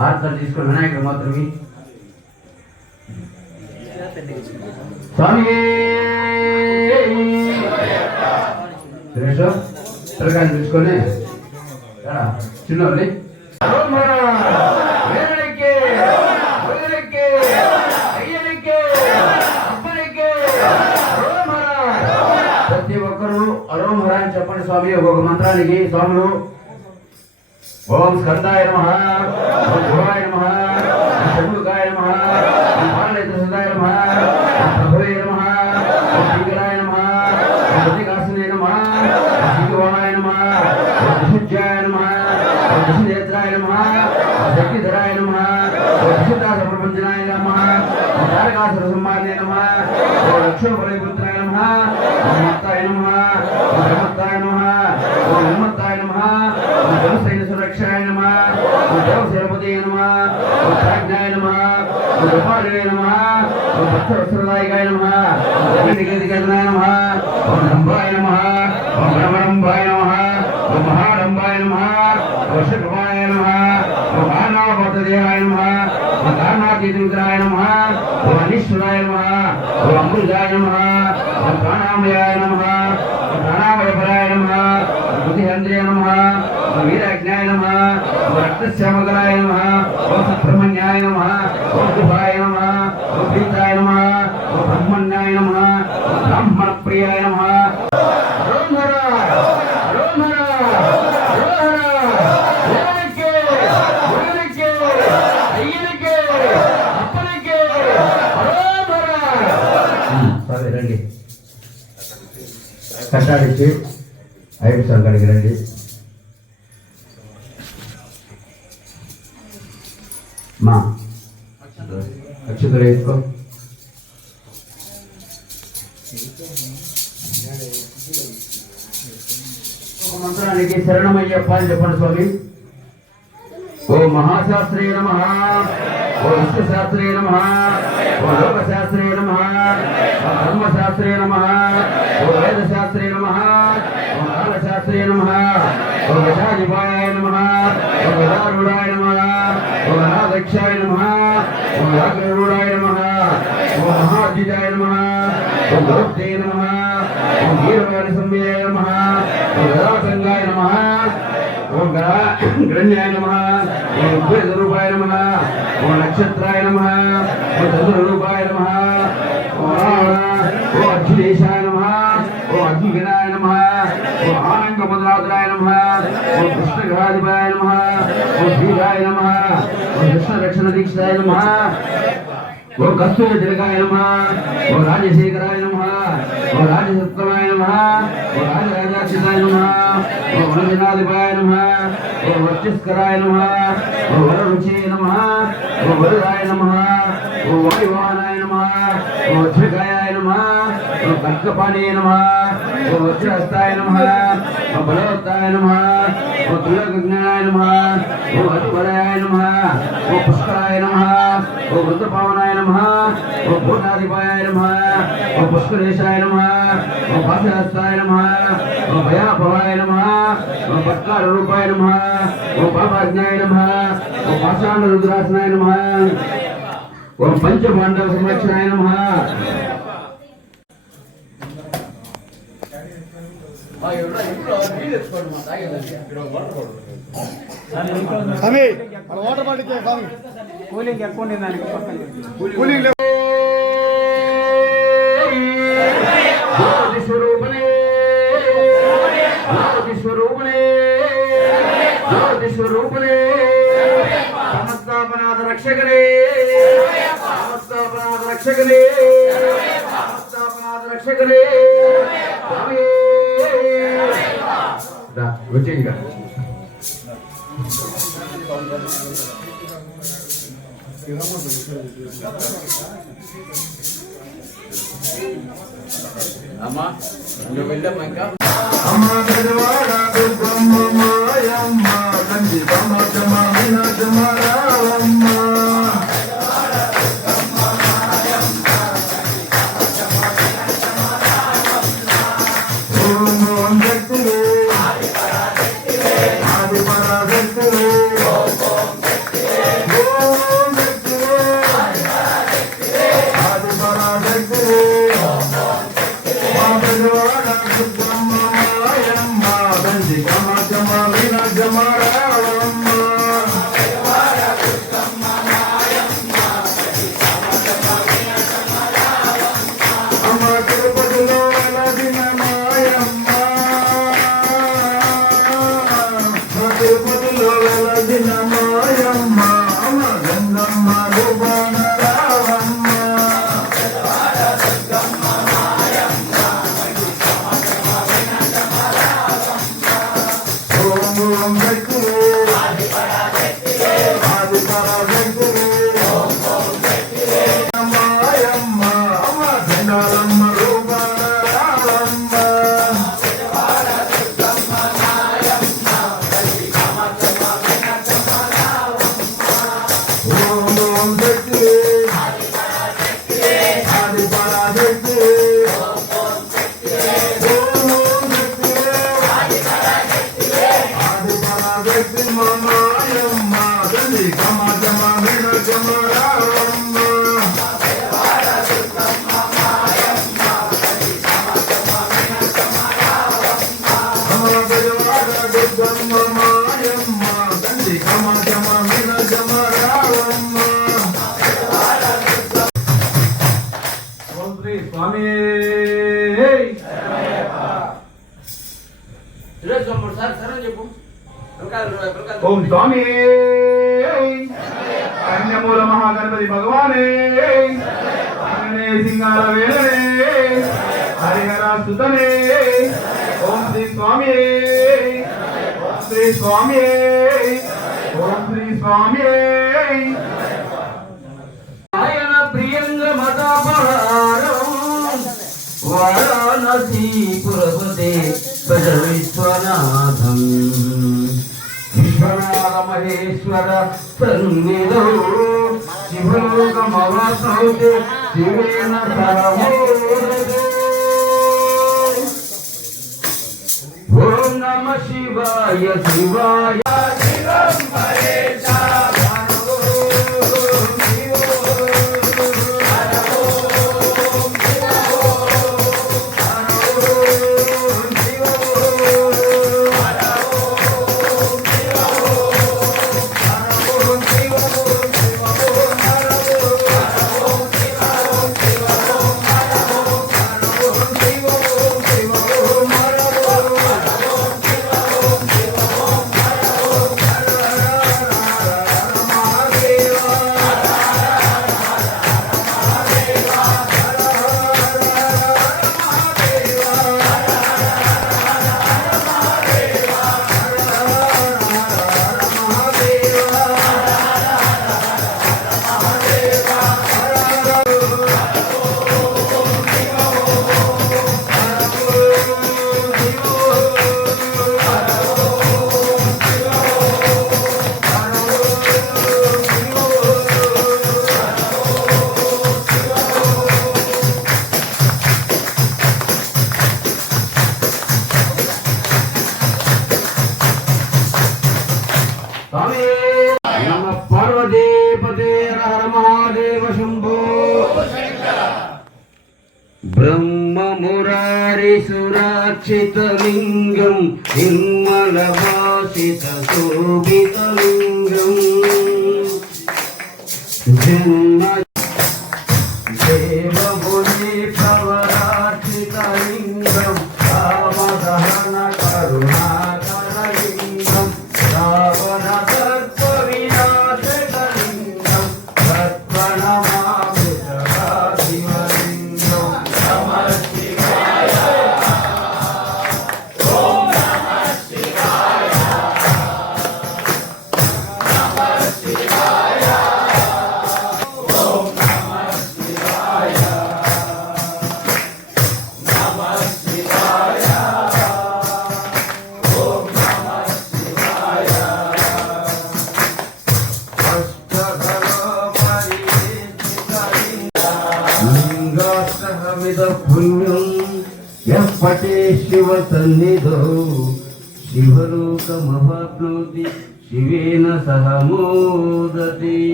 స్వామి వినాయకుడికి తీసుకుని వినాయకుడు మాత్రమే. స్వామి సురేష్ పిల్లకాయలు తీసుకొని ఎరా, ప్రతి ఒక్కరూ అరోమరా అని చెప్పండి స్వామి ఒక్కొక్క మంత్రానికి. స్వాములు ఓం స్కందాయ నమ ఓం శివాయ నమ ఓం షణ్ముఖాయ నమ ఓం పాలనేత్రసుదాయ నమ ఓం ప్రభువే నమ ఓం పింగళాయ నమ ఓం ప్రతికాసనే నమ ఓం శివాయ నమ ఓం దిశుజ్యాయ నమ ఓం దిశనేత్రాయ నమ ఓం శక్తిధరాయ నమ ఓం దిశుదాస ప్రపంచనాయ నమ ఓం తారకాసుర సంహారణ నమ ఓం లక్ష్మణ నమ ఓం మత్తాయ నమ ఓం బ్రహ్మత్తాయ నమ ఓం హనుమత్తాయ నమ ఓం దేవసైన సురక్షాయ నమ ఓం దేవసేనపతే నమ ఓం ప్రాజ్ఞాయ నమ ఓం బ్రహ్మాడివే నమ ఓం భక్తవత్సరదాయకాయ నమ ఓం నిగదిగదనాయ నమ ఓం రంభాయ నమ ఓం బ్రహ్మరంభాయ నమ ఓం మహారంభాయ నమ ఓం శుభమాయ నమ ఓం మానవపతదేవాయ నమ ఓం కారణాతీతమిత్రాయ నమ ఓం అనీశ్వరాయ నమ ఓం అమృతాయ నమ ఓం ప్రాణామయాయ నమ ఓం నమ వీరాజ్ఞాయ నమ ఓం రక్తశ్యామకరాయ నమ ఓ సుబ్రహ్మణ్యాయ నమ ఓ గుహాయ నమ ఓ ప్రీతాయ నమ ఓ బ్రహ్మణ్యాయ నమ బ్రాహ్మణ ప్రియాయ నమ సంఘానికి రండి. మా అక్షతులు వేసుకో. ఒక మంత్రానికి శరణమయ్యప్ప అని చెప్పండి స్వామి. ఓ మహాశాస్త్రే నమ. ఓ విశ్వశాస్త్రే నమ. ఓ లోకశాస్త్రే నమ. ఓ ధర్మశాస్త్రే నమ. ఓ వేదశాస్త్రే నమ. శ్రీ నమ. ఓ గజాధిపాయ నమ. ఓ గజారూఢాయ నమ. ఓ గణాధ్యక్షాయ నమ. ఓ నాగరూఢాయ నమ. ఓ మహాద్యుజాయ నమ. ఓ గౌప్తే నమ. ఓ వీరవారి సంవేయ నమ. ఓ గదాసంగాయ నమ. ఓం గ్రణ్యాయ నమ. ఓం ఉభయరూపాయ నమ. ఓం నక్షత్రాయ నమ. ఓం చంద్రరూపాయ నమ. ఓ రావణ నమ. ఓ అగ్నిగణాయ నమ. ఓ ఆనంద మధురాధరాయ నమ ఓం కృష్ణఘాధిపాయ నమ ఓం శ్రీరాయ నమ ఓం కృష్ణ రక్షణ దీక్షాయ నమ ఓ కస్తూరి తిలకాయ నమ ఓ రాజశేఖరాయ నమ ఓ రాజసత్తమాయ నమ ఓ రాజరాజాక్షితాయ నమ ఓ వరజనాధిపాయ నమ ఓ వర్చస్కరాయ నమ ఓ వరరుచే నమ ఓ వరురాయ నమ ఓ వాయువాహనాయ నమ ఓ వజ్రకాయాయ నమ ఓ నమ ఓ వజ్రహస్తాయ నమ ఓ బలవత్తాయ నమ ఓ తులగజ్ఞాయ నమ ఓ అతిబలాయ నమ ఓ పుష్కరాయ నమ ఓ వృద్ధపావనాయ నమ ఓ భూతాధిపాయ నమ ఓ పుష్కరేశాయ నమ ఓ పాశహస్తాయ నమ ఓ భయాభవాయ నమ ఓ పట్కార రూపాయ నమ ఓ పాపాజ్ఞాయ నమ ఓ పాషాణ రుద్రాసనాయ నమ పంచపాండవ సంరక్షణాయ నమ స్వామి మన వాటర్ బాటిల్ ఇచ్చే స్వామి కూలింగ్ ఎక్కువ ఉండే దానికి పక్కన కూలింగ్ లేవు. జ్యోతి స్వరూపణే జ్యోతి స్వరూపణే జ్యోతి స్వరూపణే సమస్తాపనాథ రక్షకరే సమస్తాపనాథ రక్షకరే సమస్తాపనాథ రక్షకరే భుజంగా అమ్మా ఇంకా వెళ్ళామా ఇంకా? అమ్మా I'm ready. ఓం స్వామి. కన్యమూల మహాగణపతి భగవానే. సింగాల వేలనే హరిహరా సుతనే. ఓం శ్రీ స్వామి ఓం శ్రీ స్వామి ఓం శ్రీ స్వామి విశ్వనాథం విశ్వనాథ మహేశ్వర సన్నిధౌ శివలోకమవసౌతే శివేన సరమోదే ఓం నమ శివాయ శివాయ. శివం మహేశ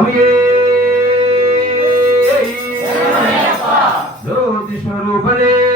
আমি দুরুতি স্বরূপরে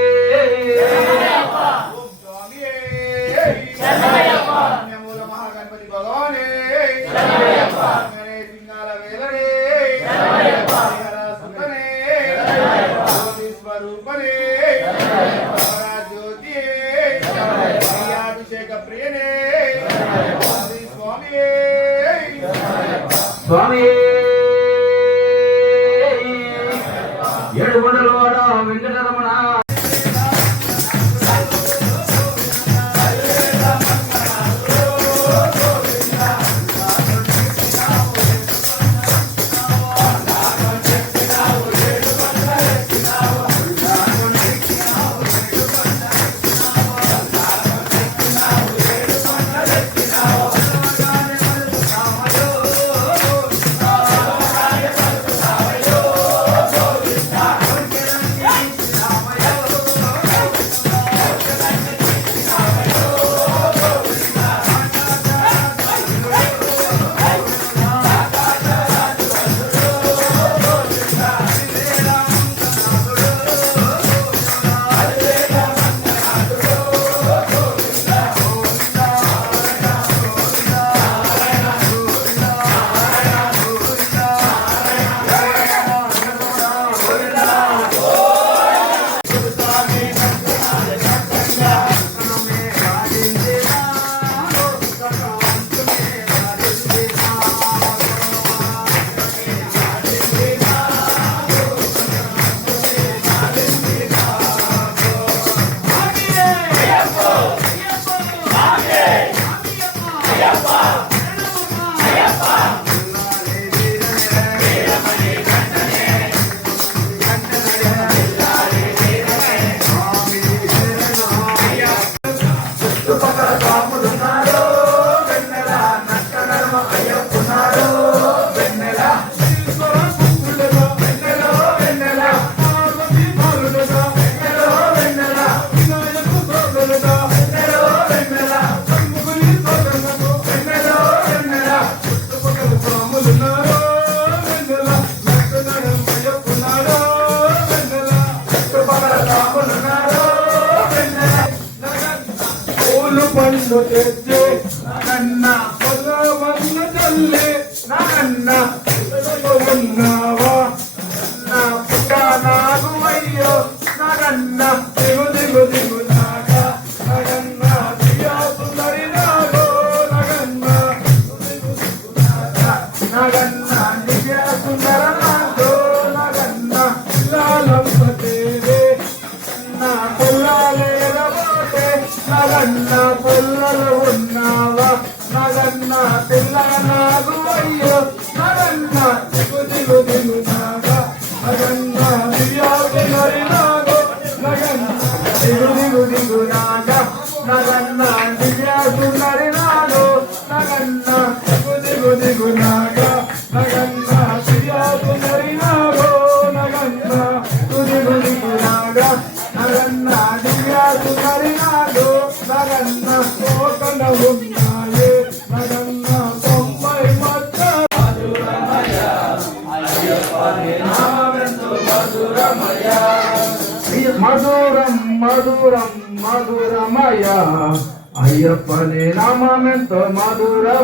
పూలు పళ్ళు తెచ్చే నాన్న చల్లే నాన్న ఉన్నా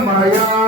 My God.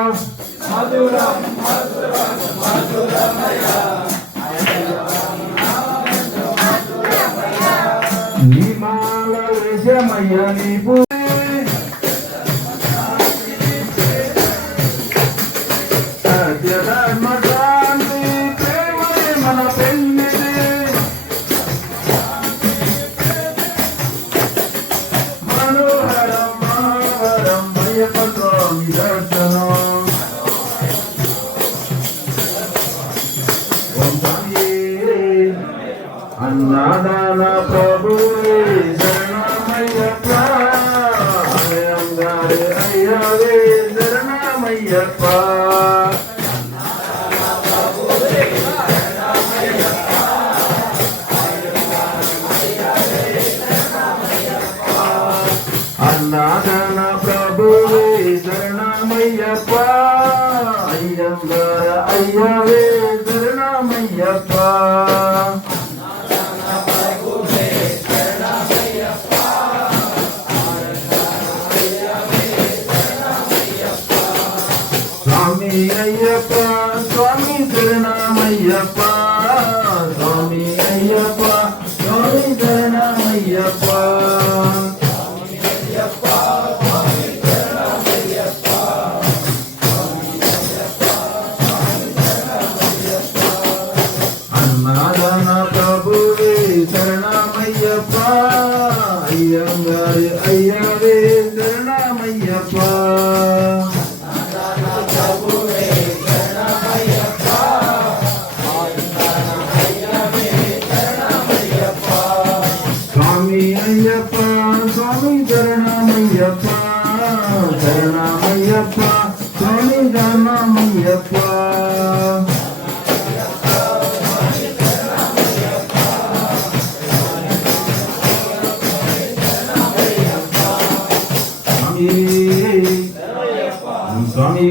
స్వామి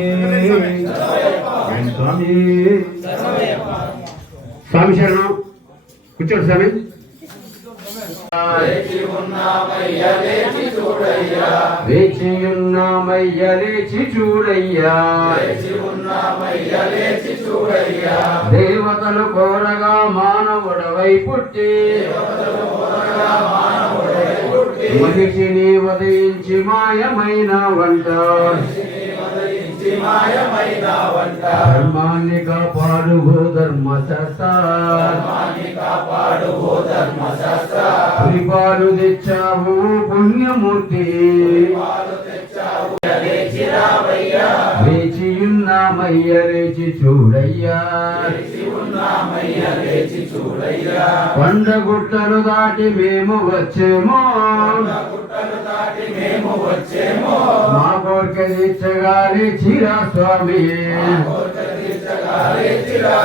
స్వామి స్వామి శరణం. కూర్చోండి స్వామి. లేచి ఉన్నామయ్య లేచి చూడయ్యా. దేవతలు కోరగా మానవుడవై పుట్టి. మహిషిని వదయించి మాయమైన వంట. ధర్మాన్ని కాపాడు ధర్మ పులిపాలు తెచ్చావు పుణ్యమూర్తి. ఉన్నామయ్య లేచి చూడయ్యా. కొండ గుట్టలు దాటి మేము వచ్చేమో. మా కోరిక తీర్చగాలి చీరా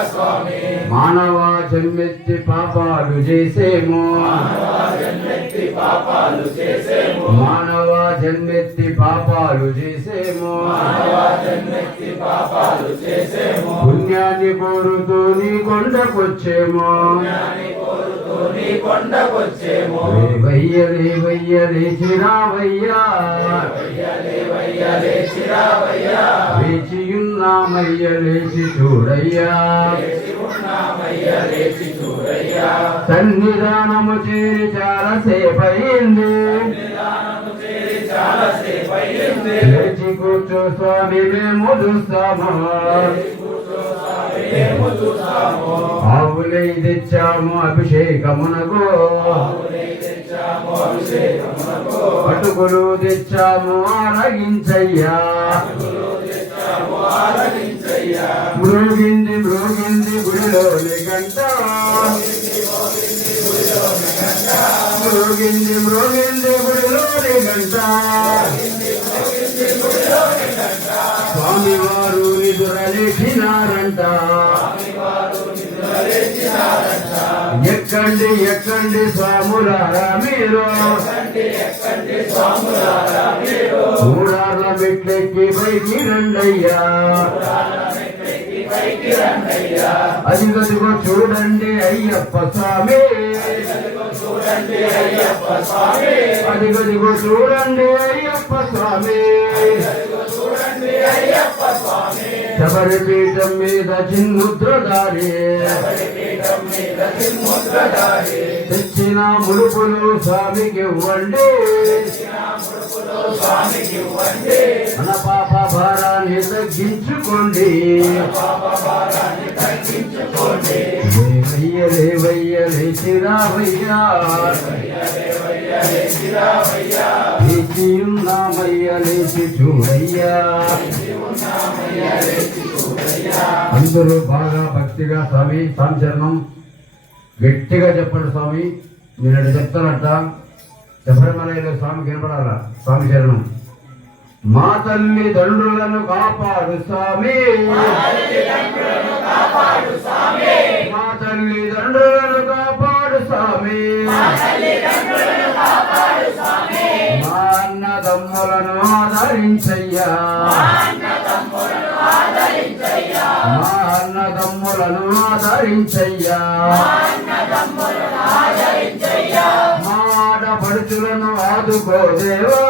స్వామి మానవ జన్మెత్తి పాపాలు చేసేమో. మానవ జన్మెత్తి పాపాలు చేసేమో. పుణ్యాన్ని కోరుతూ నీ కొండకొచ్చేమో. రేవయ్య రేవయ్య లేచిరావయ్యా లేచియున్నామయ్య లేచి చూడయ్యా. సన్నిధానము చేరి చాలా సేపయింది లేచి కూర్చో స్వామి మేము చూస్తాము. ఆవులై తెచ్చాము అభిషేకమునకు. పటుకులు తెచ్చాము ఆరగించయ్యా. మృగింది మృగింది గుడిలోని గంట. మృగింది మృగింది గుడిలోని గంట. స్వామివారు నిదురలేచినారంట. ఎక్కండి ఎక్కండి స్వాములారా మీరు. మూడార్ల మెట్లెక్కి పైకి రండయ్యా. అది అదిగదిగో చూడండి అయ్యప్ప స్వామి. అది అదిగదిగో చూడండి అయ్యప్ప స్వామి. శబరి పీఠం మీద చిన్ముద్రదారి తెచ్చిన ముడుపులు స్వామికి ఇవ్వండి. మన పాప భారాన్ని తగ్గించుకోండి. రేవయ్య రేవయ్య లేచిరావయ్యా. లేచి ఉన్నామయ్య లేచి చూడయ్యా అందరూ బాగా భక్తిగా స్వామి స్వామి చరణం. గట్టిగా చెప్పండి స్వామి. నేను అటు చెప్తానంట శబరిమలలో స్వామి కనపడాల? స్వామి చరణం. మా తల్లి తండ్రులను కాపాడు స్వామి. మా తల్లి తండ్రులను కాపాడు స్వామి. మా అన్నదమ్ములను తమ్ములను ఆదరించయ్యా మా అన్న ఆదరించయ్యా. మా ఆడపడుచులను ఆదుకో దేవా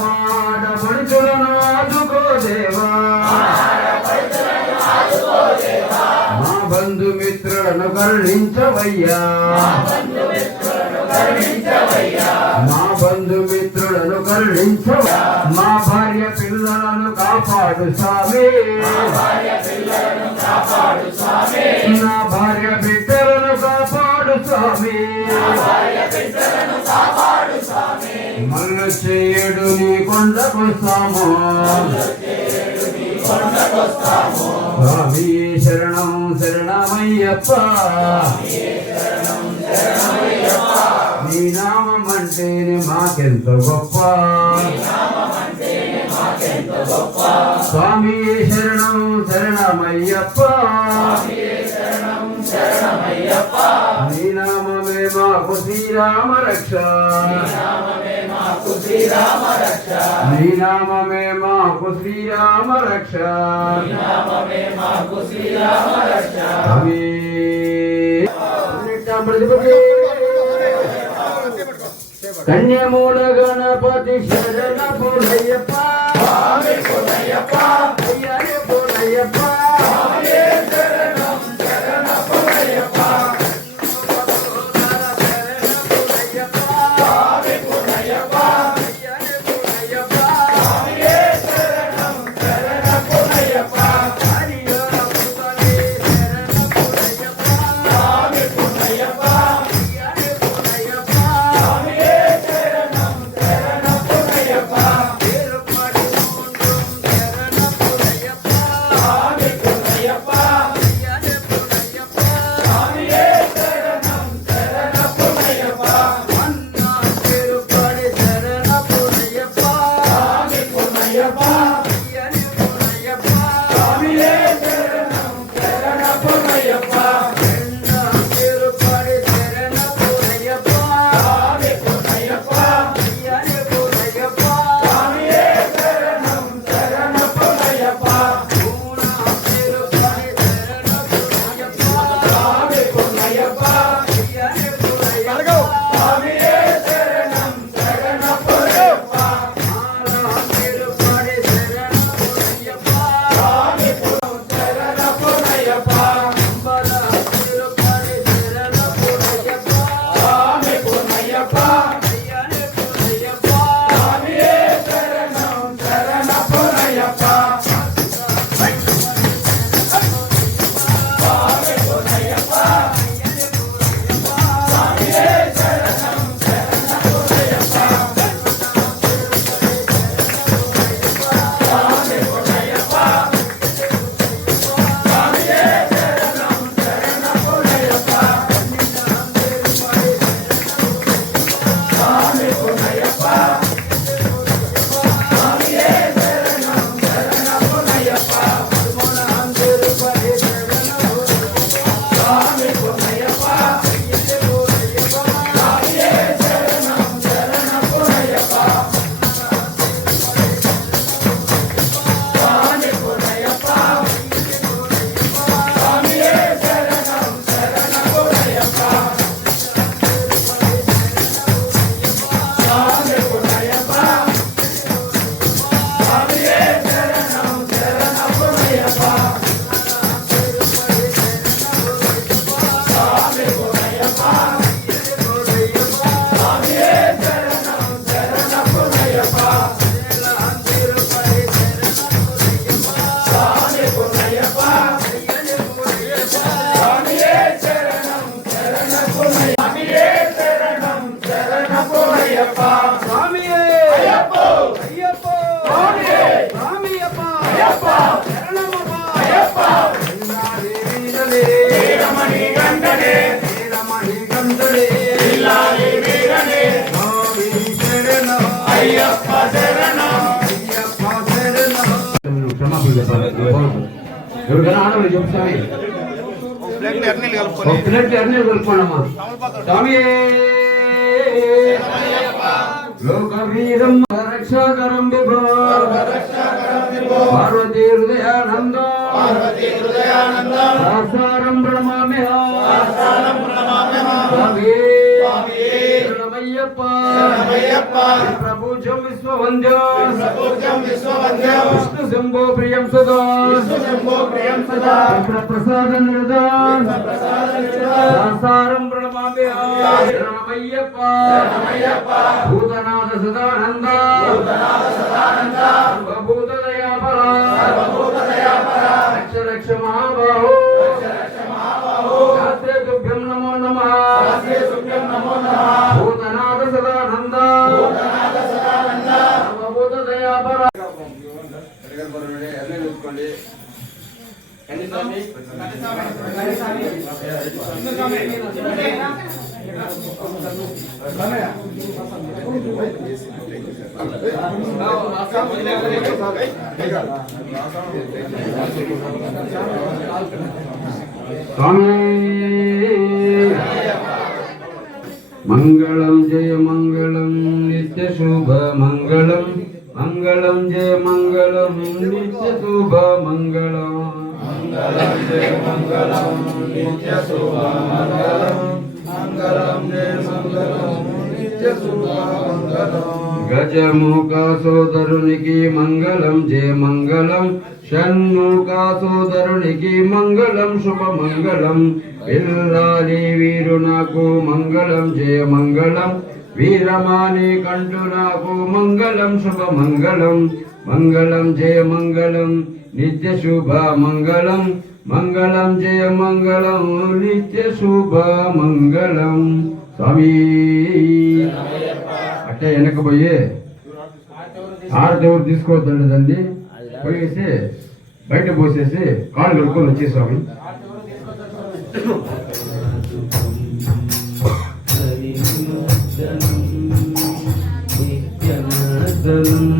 మా ఆడపడుచులను ఆదుకో దేవా మా బంధుమిత్రులను కరుణించవయ్యా. మా బంధుమిత్రులను పిల్లలను కరుణించు. మా భార్య పిల్లలను కాపాడు స్వామి. నా భార్య బిడ్డలను కాపాడు స్వామి. మల్లు చేయుడు నీ కొండకు సాము స్వామి శరణం శరణమయ్యప్ప. నీ నామం అంటేనే మాకెంతో గొప్ప. స్వామి శరణం శరణమయ్యప్ప. నీ నామమే మాకు శ్రీరామ రక్ష నీ నామమే మాకు శ్రీరామ రక్ష స్వామి. కన్యమూల గణపతి శరణ పులయ్యప్ప ఎవరికైనా ఆడవాళ్ళు చెప్పు స్వామి ప్లేట్ ఎర్నీళ్ళు ఒక కలుపుకొని ప్లేట్ అన్నీ కలుపుకోండమ్మా స్వామి లోకవీరం రక్షాకరం విభో పార్వతీ హృదయానంద సాసారం ప్రణమామి స్వామి శరణమయ్యప్ప ప్రభుజం విశ్వవంద్యం. విష్ణు శంభో ప్రియం సదా. ప్రసాద నిర్దాన్ సాసారం ప్రణమామి శరణమయ్యప్ప భూతనాథ సదానంద. సర్వభూతదయాపర. లక్ష మంగళం జయ మంగళం నిత్య శుభ మంగళం. మంగళం జయ మంగళం నిత్య శుభ మంగళం. మంగళం జయ మంగళం నిత్య శుభ మంగళం మంగళం జయ మంగళం. నిత్య శుభ మంగళం గజముఖ సోదరునికి మంగళం జయ మంగళం షణ్ముఖ సోదరునికి మంగళం శుభ మంగళం. పిల్లాలి వీరు నాకు మంగళం జయ మంగళం. వీరమాని కంటు నాకు మంగళం శుభ మంగళం. మంగళం జయ మంగళం నిత్య శుభ మంగళం. మంగళం జయ మంగళం నిత్య శుభ మంగళం. స్వామి. అట్టే వెనకపోయి ఆరటి ఎవరు తీసుకోవద్దండి దాన్ని పోయేసి బయట పోసేసి కాళ్ళు కడుక్కొని వచ్చేసాము శరణమయ్యప్ప